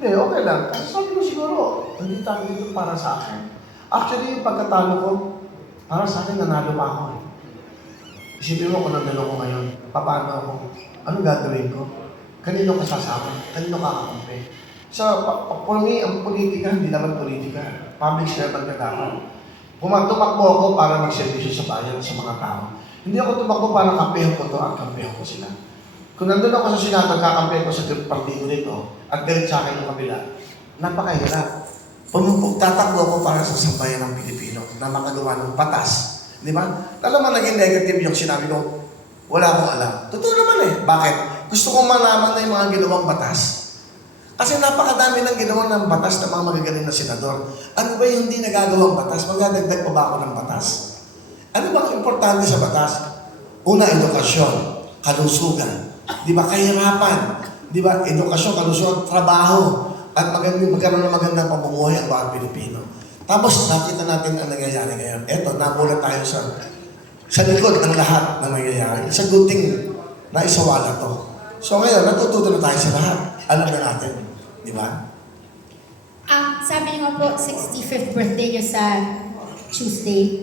Hindi, okay lang. Kasi sabi ko siguro, hindi tayo dito para sa akin. Actually, yung pagkatalo ko, para sa akin, nanalo pa ako. Isipin mo kung nanalo ko ngayon, paano ako? Anong gagawin ko? Kanino ka sasama? Kanino ka kakampi? So, for me, ang politika, hindi naman politika. Public servant ka dapat. Tumakbo ako para magservisyo sa bayan, sa mga tao. Hindi ako tumakbo para kampihan ko to at kampihan ko sila. Kung nandun ako sa Senado, kakampihan ko sa partido nito at galit sa akin ng kabila, napakahirap. Tatakbo ako para sa sambayan ng Pilipino na makagawa ng batas. Di ba? Alam mo, naging negative yung sinabi ko, wala akong alam. Totoo naman eh. Bakit? Gusto kong malaman na yung mga ginawang batas. Kasi napakadami ng ginawa ng batas ng mga magagaling na senador. Ano ba yung hindi nagagawang batas? Magdadagdag pa ba ako ng batas? Ano ba ang importante sa batas? Una, edukasyon, kalusugan. Di ba? Kahirapan. Di ba? Edukasyon, kalusugan, trabaho. At magkaroon ng magandang pamumuhay ang bawat Pilipino. Tapos nakita natin ang nangyayari ngayon. Eto, namulat tayo sa likod ng lahat ng nangyayari. It's a good thing na isawala to. So ngayon, natututo na tayo sa lahat. Alam na natin. Di ba? Sabi niyo nga po, 65th birthday niyo sa Tuesday.